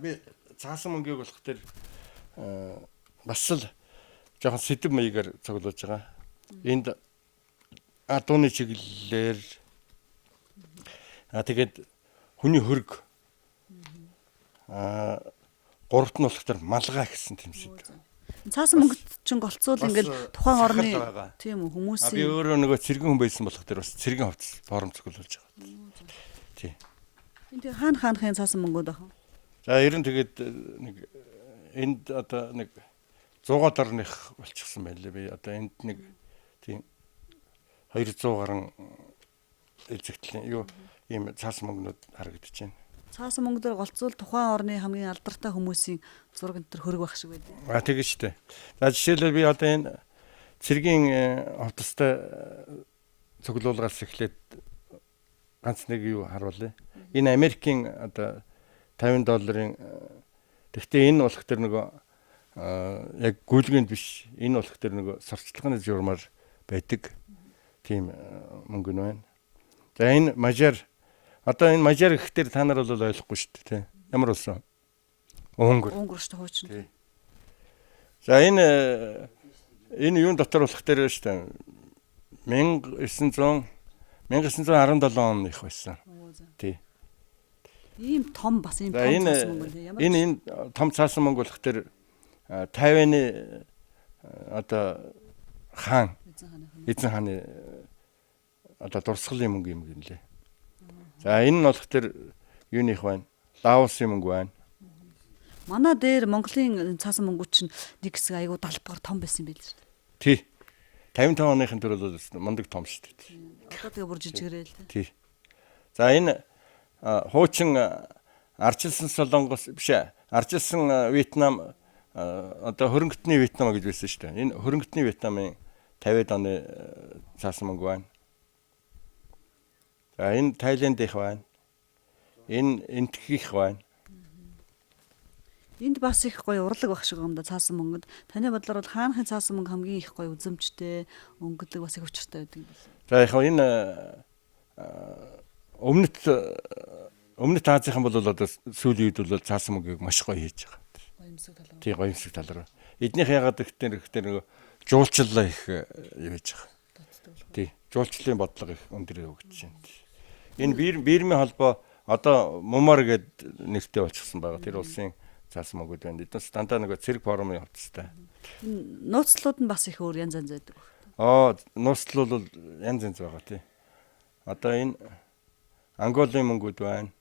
би цаасан мөнгийг болох тэр бас л жоохон сэдв маягаар цуглуулж байгаа. Энд дууны чиглэлээр тэгээд хүний хөрөг гуравт нь болох тэр малгай гэсэн тэмцээд. Цаасан мөнгөд чинь голцуул ингээл тухайн орны тийм үү хүмүүсийн би өөрөө нөгөө цэргэн хүн байсан болох тэр бас цэргэн хувцас форум цуглуулж байгаа. Тий. Энд хаанхын цаасан мөнгүүд ах. За ер нь тэгээд нэг энд одоо нэг 100-аад орных болчихсон байлээ. Би одоо энд нэг тийм 200 гаруй эзэгтлийн юу ийм цаасан мөнгнүүд харагдаж байна. Цаасан мөнгөдөр голцуул тухайн орны хамгийн алдартай хүмүүсийн зураг энэ төр хөрөг байх шиг байлээ. Тэгэж штэ. За жишээлбэл би одоо энэ цэргийн хувцастай цуглуулгаас эхлээд ганц нэг юу харуулъя. Энэ Америкийн одоо $50 тэгтээ энэ болох тэр нөгөө яг гүйлгэнд биш энэ болох тэр нөгөө сурталчилгааны журмаар байдаг тийм мөнгө нь байна. За энэ мажар одоо энэ мажар гэхтэр та нар бол ойлгохгүй шүү дээ. Ямар улсын? Унгар шүү дээ хуучин. За энэ юун дотор болох тэр шүү дээ. 1917 он их байсан. Тий. Ийм том бас ийм том цаасан мөнгө юм. Энэ том цаасан мөнгө болох тэр Тайваны одоо хаан эзэн хааны одоо дурсгалын мөнгө юм гинлээ. За энэ нь болох тэр юуных байна? Лаосын мөнгө байна. Манай дээр Монголын цаасан мөнгүүд чинь нэг хэсэг айгуу далбгаар том байсан юм байл шүү дээ. Тий. 55 оныхын төр бол мундаг том шүү дээ. Одоо тэгээ бүр жижигэрээ л. Тий. За энэ хуучин арчилсан Солонгос биш арчилсан Вьетнам одоо хөрөнгөтний Вьетнам гэж байсан шүү дээ. Энэ хөрөнгөтний Вьетнамын 50-аад оны цаасан мөнгө байна. За энэ Тайланд их байна. Энэ энтхих байна. Энд бас их гоё урлаг баг шиг юм да цаасан мөнгөд. Таны бодлоор бол хаанхын цаасан мөнгө хамгийн их гоё үзэмжтэй, өнгөлөг бас их учиртай байдаг юм байна. За яг энэ өмнөд Азийн бол одоо сүүлийн үед бол цаасан мөнгийг маш гоё хийж байгаа. Тий гоёмсог тал руу. Эднийх ягаад гэхээр нөгөө жуулчлал их яаж байгаа. Тий жуулчлалын бодлого их өндөр өгч байна. Энэ Бирмийн холбоо одоо Мумар гэдэг нэртэй болчихсон байгаа. Тэр улсын цаасан мөнгүүд байна. Эднээс дандаа нөгөө цэрэг форумын хувцастай. Нууцлууд нь бас их өөр янз янз байдаг. Нууцлал бол янз янз байгаа тий. Одоо энэ Анголын мөнгүүд байна.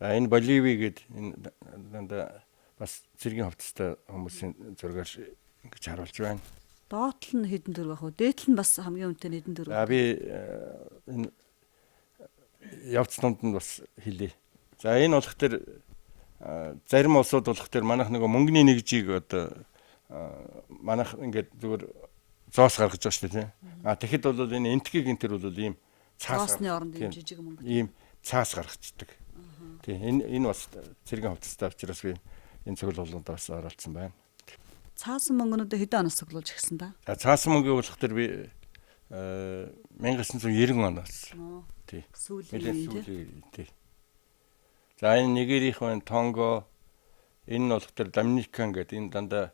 За энэ Боливи гэдэг энэ дандаа бас цэргийн хувцастай хүмүүсийн зургаар ингэж харуулж байна. Доотл нь хэдэн төгрөг ах вэ? Дээдл нь бас хамгийн үнэтэй хэдэн төгрөг. Би энэ явц номд нь бас хэлье. За энэ болох тэр зарим улсууд болох тэр манайх нөгөө мөнгөний нэгжийг одоо манайх ингээд зүгээр зоос гаргаж байгаа шүү дээ. Тэгэхэд бол энэ энтгийг энэ төр бол ийм цаасны оронд ийм жижиг мөнгө. Ийм цаас гаргацдаг. Тий энэ бас цэргийн хувцастай учраас би энэ цуглуулганд бас оролцсон байна. Цаасан мөнгнүүдээ хэдэн оноос цуглуулж ирсэн та? Цаасан мөнгө болох тэр би 1990 оноос. Тий. Сүүлийн тий. За энэ Нигерийнх байна, Тонго, энэ нь болох тэр Доминикан гэдэг энэ дандаа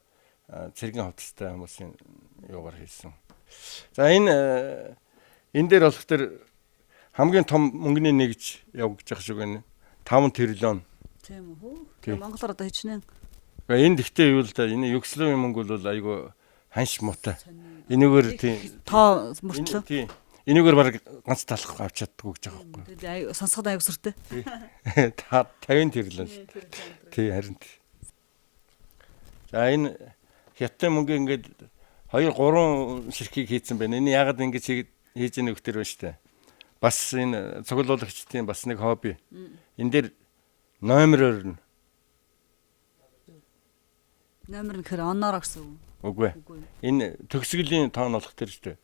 цэргийн хувцастай хүмүүсийн юугаар хийсэн. За энэ дээр болох тэр хамгийн том мөнгөний нэгж явагдаж байгаа шиг байна. 5 тэрлион. Тийм үү? Монголоор одоо хичнээн. Энэ гэхдээ юу л да энэ Югославийн мөнгө бол айгүй ханш муутай. Энэгээр тийм тоо мөртлөө. Тийм. Энэгээр баг ганц талах авч чаддгүй гэж байгаа байхгүй. Тэгээд сонсоход аяг сүртэй. 50 тэрлэн. Тий харин. За энэ хятад мөнгө ингээд 2-3 ширхгийг хийцэн байна. Энэ ягаад ингэж хийж яах вэ байна штэ. Бас энэ цуглуулагчдын бас нэг хобби. Энэ дээр номероор номер нь гэхээр оноор гэсэн үг. Үгүй. Энэ төгсгөлийн тоон болох тэр штэ.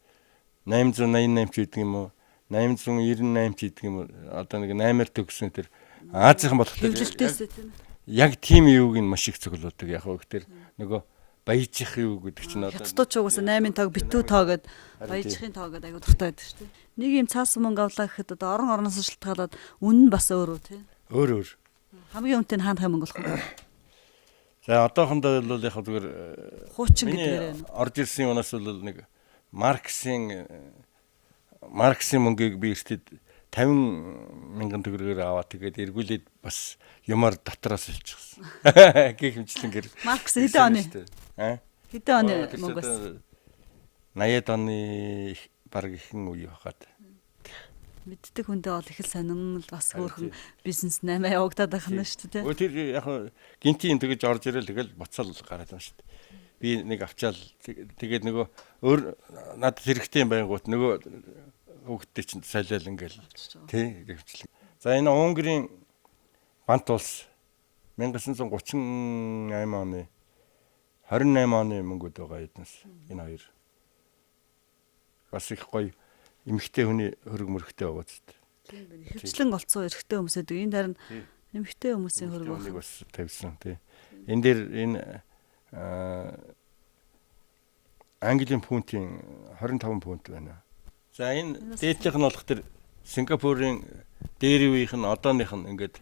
888 ч гэдэг юм уу? 898 ч гэдэг юм уу? Одоо нэг 8-аар төгсөн тэр Азийн болох тэр хэвлэлтээс тийм. Яг тийм юуг нь маш их цуглуулдаг. Яг хөө гэхээр нөгөө баяжих юу гэдэг чинь одоо хятадууд ч угаасаа 8-ын тоог битүү тоо гэд баяжихын тоо гэд аягүй дуртай байдаг шүү дээ. Нэг юм цаасан мөнгө авлаа гэхэд одоо орон орноос шалтгаалаад үнэн нь бас өөр үү тий? Өөр. Хамгийн үнэтэй нь хаана мөнгө болох вэ? За одоохондоо бол яг зүгээр Хуучин миний гэдгээр байна. орж ирсэн юунаас бол нэг Марксийн мөнгийг би эртэд 50,000 төгрөгөөр аваад тэгээд эргүүлээд бас юмар дотроос илчихсэн. Гэх хэмжлэнгээр. Маркс хэдэн оны? Хэдэн оны мөнгө бас? 80-ад оны баг ихэнх үе байхад. Мэддэг хүндээ бол их л сонин бас хөөрхөн бизнес 8 явагдаад байх нь шүү дээ. Тэр яг гинтийн тэгэж орж ирэл тэгэл буцаал гараад байна шүү дээ. Би нэг авчаал тэгээд нөгөө өөр надад хэрэгтэй юм байнгут нөгөө хүүхдтэй чинь солиол ингээл тий гэвчлээ. За энэ Унгарын бант улс 1938 оны 28 оны мөнгөд байгаа эднес энэ хоёр бас их гоё эмэгтэй хүний хөрөг мөрөгтэй байгаа зү. Тийм байна. Хөвчлэн олцсон эрэгтэй хүмүүс гэдэг. Энэ дараа эмэгтэй хүмүүсийн хөрөг баг бас тавьсан тий. Энэ дээр энэ Английн фунтын 25 фунт байна. За энэ дээдлийнх нь болох тэр Сингапурын дээр үеийнх нь одооных нь ингээд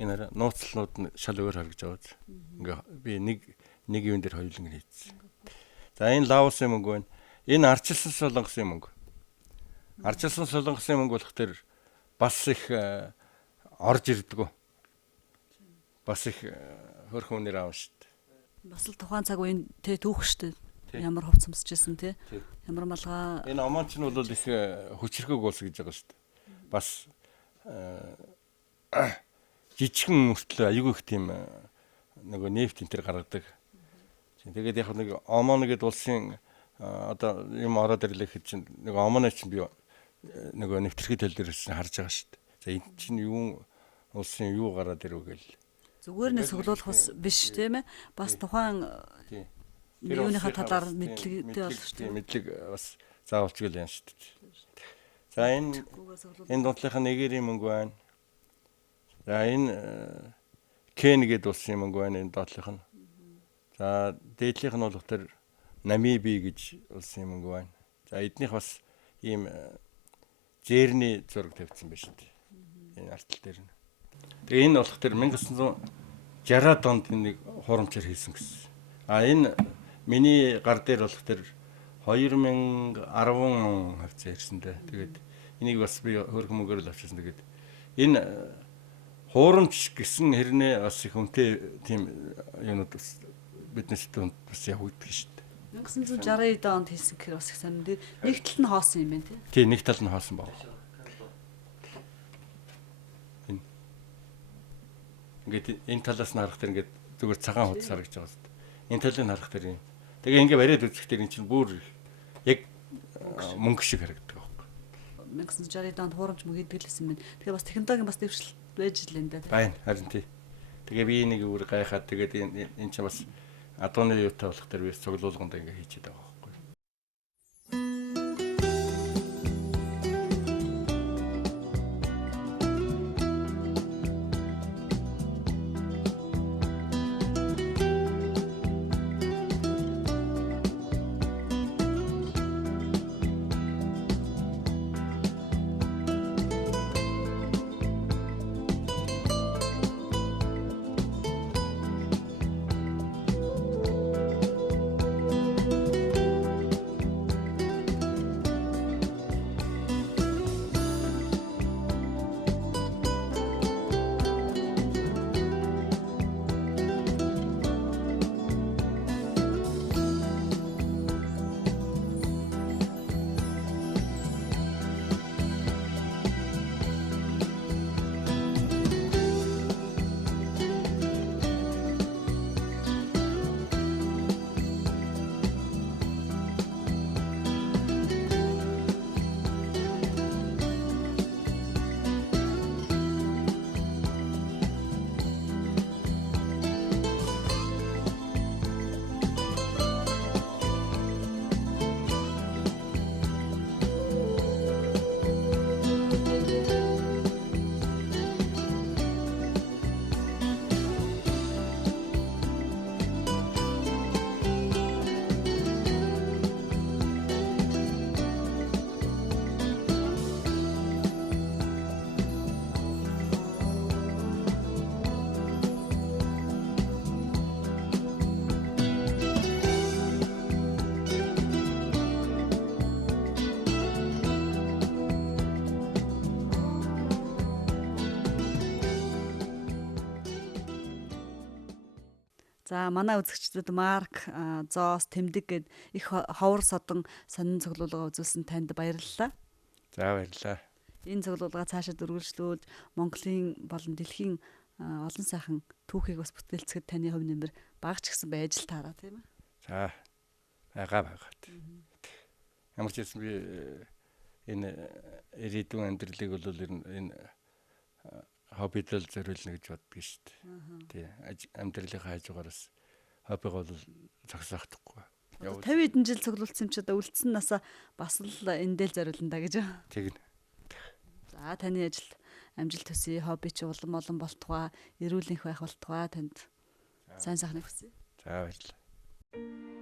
энэ нууцлнууд нь шал өөр харагдж байгаа. Ингээ би нэг юм дээр хоёуланг хийсэн. За энэ Лаосын мөнгө байна. Энэ арчилсан солонгосын мөнгө. Арчилсан солонгосын мөнгө болох тэр бас их орж ирдэггүй. Бас их хөрхөн үнээр аав шүү дээ. Бас л тухайн цаг үеийн түүх шүү дээ. Ямар хувц өмсөжсэн тий. Ямар малгай. Энэ омонч нь бол их хүчрхэг уус гэж байгаа шүү дээ. Бас жижигхэн мөртлөө аюул их тийм нөгөө нефт энэ төр гаргадаг. Тэгээд яг нэг омон гэдэг улсын одоо юм ороод ирлээ гэж чинь нэг омоны чинь би нөгөө нэвтрэх төл дээрээс харж байгаа шүү дээ. За энэ чинь юу улсын юу гараад ирв гээл. Зүгээр нэ цуглуулах бас биш тийм ээ. Бас тухайн юуныхаа талаар мэдлэгтэй болох шүү дээ. Мэдлэг бас заавалч гэл яан шүү дээ. За энэ дундлынхаа нэгэрийн мөнгө байна. За энэ Кен гэдэг улсын мөнгө байна энэ доотлих нь. За дээдлийнх нь бол тэр Намиби гэж улсын мөнгө байна. За эднийх бас ийм зээрний зураг тавьсан байна шүү дээ. Энэ артал дээр нь. Тэгээ энэ болох тэр 1960-аад онд нэг хурамчаар хийсэн гэсэн. А энэ миний гар дээр болох тэр 2010 хавцаа ирсэн дээ. Тэгээд энийг бас би хөрхөн мөнгөөр л авчихсан. Тэгээд энэ хуурамч гэсэн хэрнээ бас их үнэтэй тийм юмуд биднээс бас явагддаг шүү дээ. 1960-ад онд хийсэн гэхээр бас их сонин дээ. Нэг тал нь хоосон юм байна тий. Тий, нэг тал нь хоосон баг. Ингээд энэ талаас нь харах тэр ингээд зүгээр цагаан хуудас харагдаж байгаа шүү дээ. Энэ талыг харах тэр юм. Тэгээ ингээд бариад үзэх тэр эн чинь бүр яг мөнгө шиг харагддаг байхгүй. 1960-ад онд хуурамч мөнгө идэлсэн байна. Тэгээ бас технологийн бас дэвшил байж л энэ дээ. Байна, харин тий. Тэгээ би нэг өөр гайхаад тэгээд энэ чинь бас адууны юутай болох тэр би цуглуулганд ингээд хийчихэд байгаа. За манай үзэгчдэд Марк, Зоос, Тэмдэг гэд их ховор содон сонин цуглуулга үзүүлсэн танд баярлалаа. За баярлалаа. Энэ цуглуулга цаашаа үргэлжлүүлж Монголын болон дэлхийн олон сайхан түүхийг бас бүтээлцэхэд таны хувь нэмэр багч гэсэн байж л таараа тийм ээ. За байгаа. Ямар ч юм би энэ ирээдүйн амьдралыг бол энэ хоббидэл зориулна гэж боддог шүү дээ. Тий. Амьдралынхаа хажуугаараас хоббиг бол зогсохдохгүй. 50 хэдэн жил цуглуулсан юм чи одоо үлдсэн насаа бас л эндэл зориулна да гэж. Тэгнэ. За таны ажилд амжилт төсөй, хобби чи улам болтугай, эрүүл энх байх болтугай танд сайн сайхныг хүсье. За баярлалаа.